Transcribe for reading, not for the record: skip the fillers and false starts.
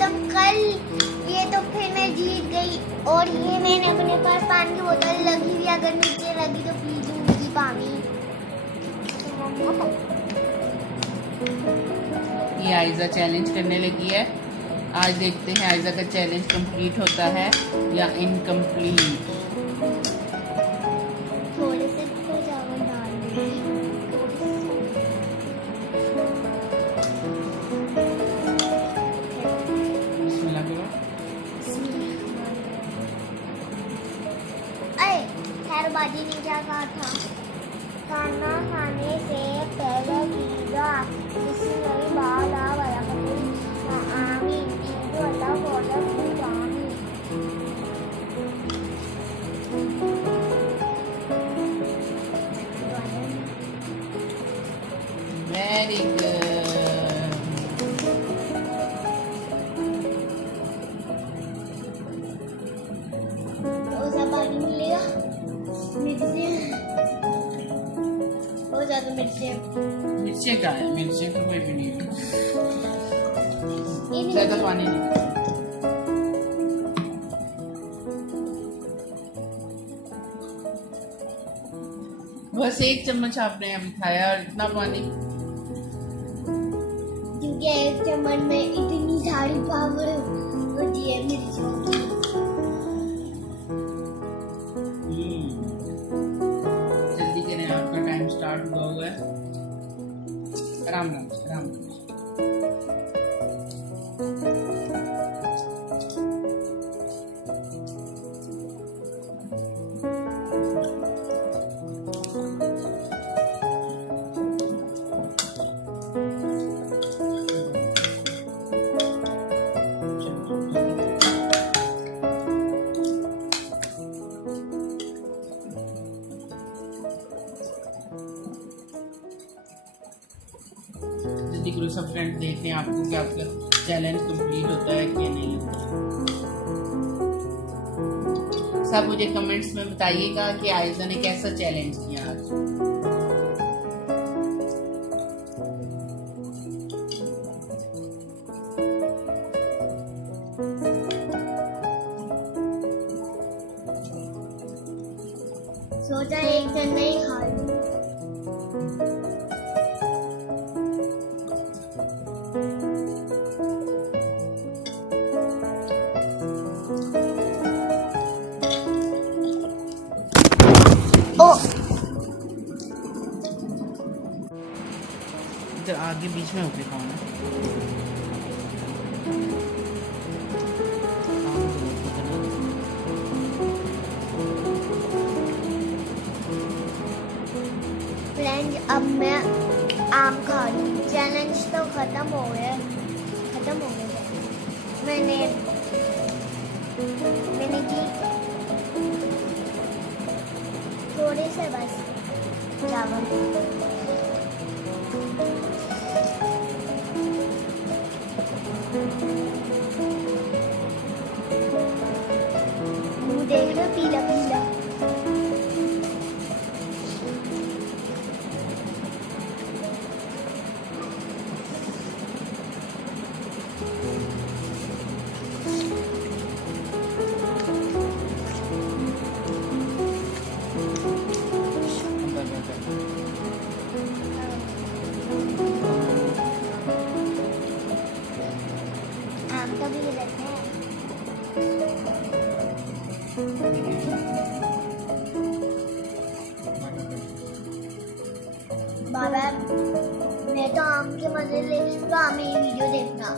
खत्म कर। ये तो फिर मैं जीत गई। और ये मैंने अपने पास पानी की बोतल लगी हुई, अगर नीचे लगी तो पी लूंगी पानी। ये आयजा चैलेंज करने लगी है। आज देखते हैं आयजा का चैलेंज कंप्लीट होता है या इनकम्प्लीट। थोड़े से तो चावल डाल दूंगी। बिस्मिल्लाह करो। अरे खैरबाजी ने क्या कहा था? खाना खाने से पहले कीजिए बिस्मिल्लाह वाला आमीन इंदु अल्लाह वोला आमीन। Very good. रोजा पानी मिलेगा मिर्ची बहुत ज्यादा मिर्ची। मिर्ची का है, मिर्ची तो कोई भी नहीं है। ये भी ज्यादा पानी नहीं। बस 1 चम्मच आपने अभी खाया और इतना पानी। क्योंकि एक चम्मच में इतनी सारी पावर होती है मिर्चों की। जल्दी करें, आपका टाइम स्टार्ट हुआ है। आराम आराम से, आराम आराम से। जल्दी करो सब फ्रेंड, देखते हैं आपको कि आपका चैलेंज कंप्लीट होता है कि नहीं। सब मुझे कमेंट्स में बताइएगा कि आयजा ने कैसा चैलेंज किया आज। सोचा एक दिन नहीं खा लूं। ओ इधर आगे बीच में होके खाओ ना। फ्रेंड्स अब मैं आम खा रही हूँ। चैलेंज तो खत्म हो गया। मैंने की थोड़े से बस चावल। मुंह देख रहे हो पीला पीला। आम का भी रहता है। बाबा मैं तो आम के मजे ले, तो आम ये वीडियो देखना।